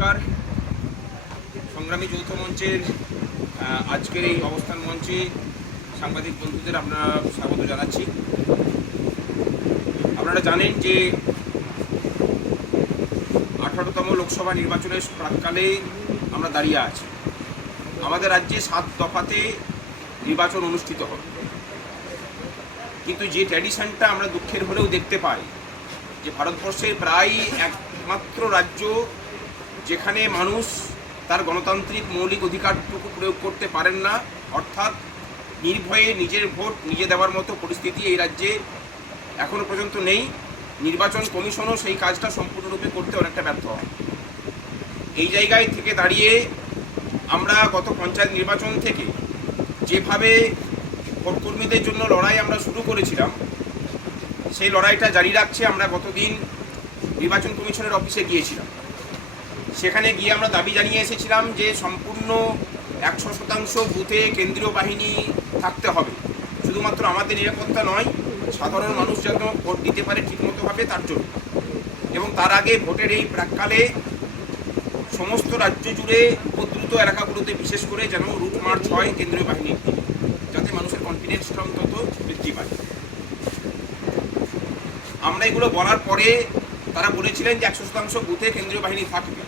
নমস্কার। সংগ্রামী যৌথ মঞ্চের আজকের এই অবস্থান মঞ্চে সাংবাদিক বন্ধুদের আপনারা স্বাগত জানাচ্ছি। আপনারা জানেন যে 18তম লোকসভা নির্বাচনের প্রাক্কালে আমরা দাঁড়িয়ে আছি। আমাদের রাজ্যে 7 দফাতে নির্বাচন অনুষ্ঠিত হবে, কিন্তু যে ট্র্যাডিশনটা আমরা দুঃখের হলেও দেখতে পাই যে ভারতবর্ষের প্রায় একমাত্র রাজ্য যেখানে মানুষ তার গণতান্ত্রিক মৌলিক অধিকারটুকু প্রয়োগ করতে পারেন না, অর্থাৎ নির্ভয়ে নিজের ভোট নিজে দেওয়ার মতো পরিস্থিতি এই রাজ্যে এখনও পর্যন্ত নেই। নির্বাচন কমিশনও সেই কাজটা সম্পূর্ণরূপে করতে অনেকটা ব্যর্থ হয়। এই জায়গায় থেকে দাঁড়িয়ে আমরা গত পঞ্চায়েত নির্বাচন থেকে যেভাবে ভোটকর্মীদের জন্য লড়াই আমরা শুরু করেছিলাম, সেই লড়াইটা জারি রাখছে। আমরা গতদিন নির্বাচন কমিশনের অফিসে গিয়েছিলাম। সেখানে গিয়ে আমরা দাবি জানিয়ে এসেছিলাম যে সম্পূর্ণ 100% বুথে কেন্দ্রীয় বাহিনী থাকতে হবে, শুধুমাত্র আমাদের নিরাপত্তা নয়, সাধারণ মানুষ যেন ভোট দিতে পারে ঠিকমতোভাবে তার জন্য। এবং তার আগে ভোটের এই প্রাক্কালে সমস্ত রাজ্য জুড়ে উপদ্রুত এলাকাগুলোতে বিশেষ করে যেন রুট মার্চ হয় কেন্দ্রীয় বাহিনীর দিকে, যাতে মানুষের কনফিডেন্সটা অন্তত বৃদ্ধি পায়। আমরা এগুলো বলার পরে তারা বলেছিলেন যে 100% বুথে কেন্দ্রীয় বাহিনী থাকবে,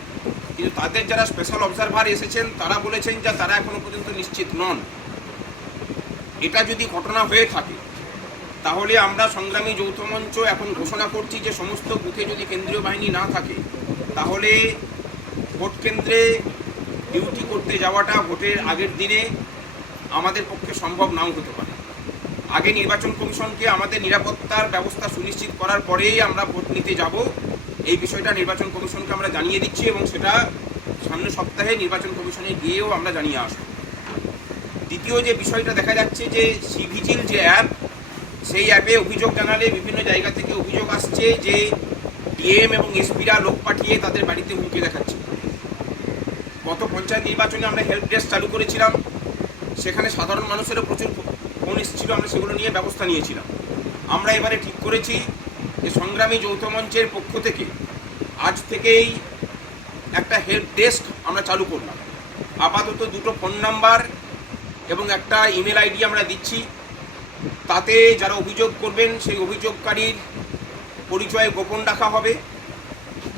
কিন্তু তাদের যারা স্পেশাল অবজারভার এসেছেন তারা বলেছেন যে তারা এখনো পর্যন্ত নিশ্চিত নন। এটা যদি ঘটনা হয়ে থাকে তাহলে আমরা সংগ্রামী যৌথ মঞ্চ এখন ঘোষণা করছি যে সমস্ত বুথে যদি কেন্দ্রীয় বাহিনী না থাকে তাহলে ভোট কেন্দ্রে ডিউটি করতে যাওয়াটা ভোটের আগের দিনে আমাদের পক্ষে সম্ভব নাও হতে পারে। আগে নির্বাচন কমিশনকে আমাদের নিরাপত্তার ব্যবস্থা সুনিশ্চিত করার পরেই আমরা ভোট নিতে যাব, এই বিষয়টা নির্বাচন কমিশনকে আমরা জানিয়ে দিচ্ছি এবং সেটা সামনের সপ্তাহে নির্বাচন কমিশনে গিয়েও আমরা জানিয়ে আসব। দ্বিতীয় যে বিষয়টা দেখা যাচ্ছে যে সিভিজিল যে অ্যাপ, সেই অ্যাপে অভিযোগ জানালে বিভিন্ন জায়গা থেকে অভিযোগ আসছে যে ডিএম এবং এসপিরা লোক পাঠিয়ে তাদের বাড়িতে হুমকি দেখাচ্ছে। গত পঞ্চায়েত নির্বাচনে আমরা হেল্প ডেস্ক চালু করেছিলাম, সেখানে সাধারণ মানুষেরও প্রচুর ফোন এসেছিল, আমরা সেগুলো নিয়ে ব্যবস্থা নিয়েছিলাম। আমরা এবারে ঠিক করেছি যে সংগ্রামী যৌথ মঞ্চের পক্ষ থেকে আজ থেকেই একটা হেল্প ডেস্ক আমরা চালু করলাম। আপাতত 2টো ফোন নাম্বার এবং একটা ইমেল আইডি আমরা দিচ্ছি। তাতে যারা অভিযোগ করবেন সেই অভিযোগকারীর পরিচয় গোপন রাখা হবে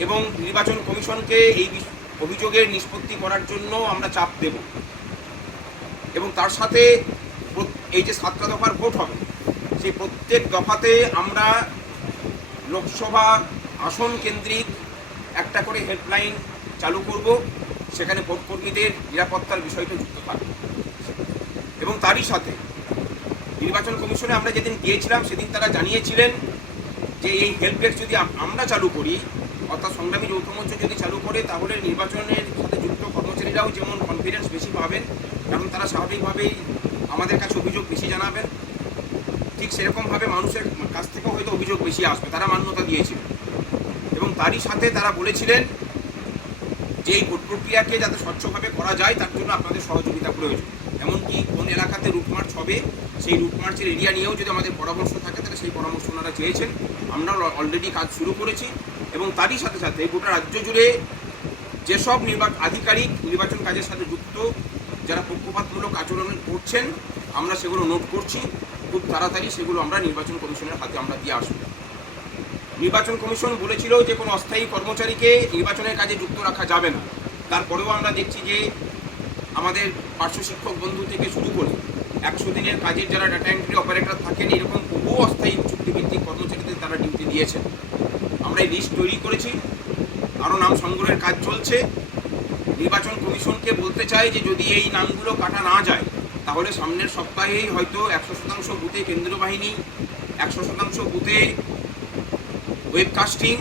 এবং নির্বাচন কমিশনকে এই অভিযোগের নিষ্পত্তি করার জন্য আমরা চাপ দেব। এবং তার সাথে এই যে 7টা দফার ভোট হবে, সেই প্রত্যেক দফাতে আমরা লোকসভা আসন কেন্দ্রিক একটা করে হেল্পলাইন চালু করব, সেখানে ভোটকর্মীদের নিরাপত্তার বিষয়টা যুক্ত থাকবে। এবং তারই সাথে নির্বাচন কমিশনে আমরা যেদিন গিয়েছিলাম সেদিন তারা জানিয়েছিলেন যে এই হেল্প ডেস্ক যদি আমরা চালু করি, অর্থাৎ সংগ্রামী যৌথ মঞ্চ যদি চালু করে, তাহলে নির্বাচনের সাথে যুক্ত কর্মচারীরাও যেমন কনফিডেন্স বেশি পাবেন, কারণ তারা স্বাভাবিকভাবেই আমাদের কাছে অভিযোগ বেশি জানাবেন, ঠিক সেরকমভাবে মানুষের কাছ থেকেও হয়তো অভিযোগ বেশি আসবে, তারা মান্যতা দিয়েছিলেন। এবং তারই সাথে তারা বলেছিলেন যে এই ভোট প্রক্রিয়াকে যাতে স্বচ্ছভাবে করা যায় তার জন্য আপনাদের সহযোগিতা প্রয়োজন। এমনকি কোন এলাকাতে রুট মার্চ হবে সেই রুট মার্চের এরিয়া নিয়েও যদি আমাদের পরামর্শ থাকে তাহলে সেই পরামর্শ ওনারা চেয়েছেন। আমরা অলরেডি কাজ শুরু করেছি এবং তারই সাথে সাথে গোটা রাজ্য জুড়ে যেসব আধিকারিক নির্বাচন কাজের সাথে যুক্ত, যারা পক্ষপাতমূলক আচরণ করছেন, আমরা সেগুলো নোট করছি। খুব তাড়াতাড়ি সেগুলো আমরা নির্বাচন কমিশনের হাতে আমরা দিয়ে আসব। নির্বাচন কমিশন বলেছিল যে কোনো অস্থায়ী কর্মচারীকে নির্বাচনের কাজে যুক্ত রাখা যাবে না। তারপরেও আমরা দেখছি যে আমাদের পার্শ্ব শিক্ষক বন্ধু থেকে শুরু করে 100 দিনের কাজের যারা ডাটা এন্ট্রি অপারেটর থাকেন, এরকম বহু অস্থায়ী চুক্তিভিত্তিক কর্মচারীদের তারা ডিউটি দিয়েছেন। আমরা এই লিস্ট তৈরি করেছি, আরও নাম সংগ্রহের কাজ চলছে। নির্বাচন কমিশনকে বলতে চাই যে যদি এই নামগুলো কাটা না যায় তাহলে সামনের সপ্তাহেই হয়তো 100% বুথে কেন্দ্রীয় বাহিনী, 100% বুথে ওয়েবকাস্টিং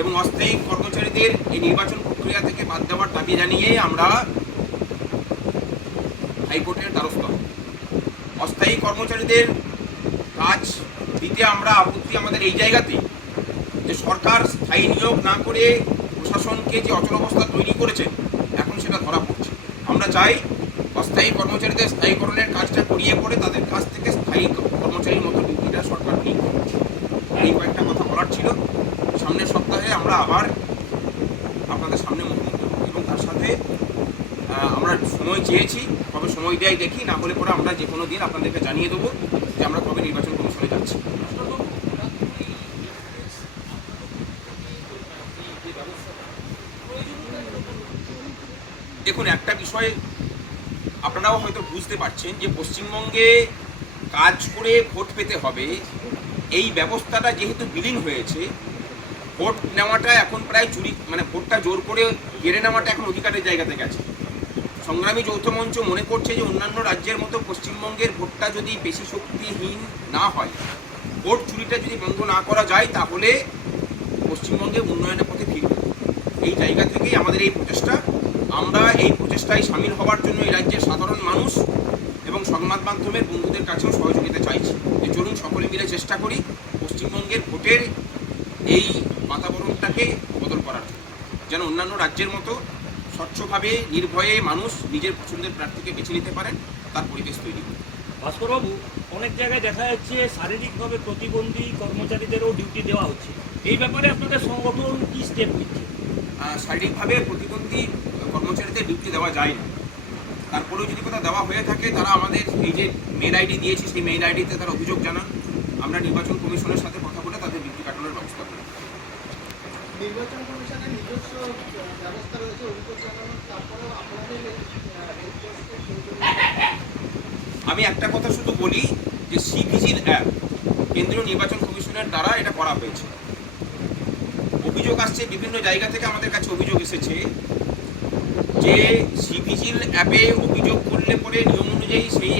এবং অস্থায়ী কর্মচারীদের এই নির্বাচন প্রক্রিয়া থেকে বাদ দেওয়ার দাবি জানিয়ে আমরা হাইকোর্টের দ্বারস্থ হব। অস্থায়ী কর্মচারীদের কাজ দিতে আমরা আপত্তি আমাদের এই জায়গাতেই যে সরকার স্থায়ী নিয়োগ না করে প্রশাসনকে যে অচলাবস্থা তৈরি করেছে এখন সেটা ধরা পড়ছে। আমরা চাই অস্থায়ী কর্মচারীদের স্থায়ীকরণের কাজটা করিয়ে পড়ে তাদের কাছ থেকে স্থায়ী কর্মচারীর মতো ডিউটিটা সরকার নিয়ে। এই কয়েকটা কথা বলার ছিল। সামনের সপ্তাহে আমরা আবার আপনাদের সামনে মুখোমুখি সময় চেয়েছি, কবে সময় দেয় দেখি, না হলে পরে আমরা যে কোনো দিন আপনাদেরকে জানিয়ে দেবো যে আমরা কবে নির্বাচন কমিশনে যাচ্ছি। দেখুন, একটা বিষয় আপনারাও হয়তো বুঝতে পারছেন যে পশ্চিমবঙ্গে কাজ করে ভোট পেতে হবে, এই ব্যবস্থাটা যেহেতু বিলীন হয়েছে, ভোট নেওয়াটা এখন প্রায় চুরি, মানে ভোটটা জোর করে কেড়ে নেওয়াটা এখন অধিকারের জায়গাতে গেছে। সংগ্রামী যৌথ মঞ্চ মনে করছে যে অন্যান্য রাজ্যের মতো পশ্চিমবঙ্গের ভোটটা যদি বেশি শক্তিহীন না হয়, ভোট চুরিটা যদি বন্ধ না করা যায়, তাহলে পশ্চিমবঙ্গে উন্নয়নের পথে ফিরবে। এই জায়গা থেকেই আমাদের এই প্রচেষ্টা। আমরা এই প্রচেষ্টায় সামিল হওয়ার জন্য এই রাজ্যের সাধারণ মানুষ এবং সংবাদ মাধ্যমের বন্ধুদের কাছেও সহযোগিতা চাইছি যে চলুন সকলে মিলে চেষ্টা করি পশ্চিমবঙ্গের ভোটের এই বাতাবরণটাকে বদল করার জন্য, যেন অন্যান্য রাজ্যের মতো স্বচ্ছভাবে নির্ভয়ে মানুষ নিজের পছন্দের প্রার্থীকে বেছে নিতে পারেন, তার পরিবেশ তৈরি করে। ভাস্করবাবু, অনেক জায়গায় দেখা যাচ্ছে শারীরিকভাবে প্রতিবন্ধী কর্মচারীদেরও ডিউটি দেওয়া হচ্ছে, এই ব্যাপারে আপনাদের সংগঠন কি স্টেপ নিচ্ছে? শারীরিকভাবে প্রতিবন্ধী কর্মচারীদের ডিউটি দেওয়া যায় না, তারপরেও যদি কোথাও দেওয়া হয়ে থাকে তারা আমাদের এই যে মেল আইডি দিয়েছি সেই মেল আইডিতে তারা অভিযোগ জানান, আমরা নির্বাচন কমিশনের সাথে কথা বলে তাদের ডিউটি কাটানোর ব্যবস্থা করি। নির্বাচন কমিশনের নিজস্ব ব্যবস্থা রয়েছে অভিযোগ জানানোর, তারপরেও আপনাদের আমি একটা কথা শুধু বলি যে সিভিজিল অ্যাপ কেন্দ্রীয় নির্বাচন কমিশনের দ্বারা এটা করা হয়েছে। অভিযোগ আসছে বিভিন্ন জায়গা থেকে, আমাদের কাছে অভিযোগ এসেছে যে সিভিজিল অ্যাপে অভিযোগ করলে পরে নিয়ম অনুযায়ী সেই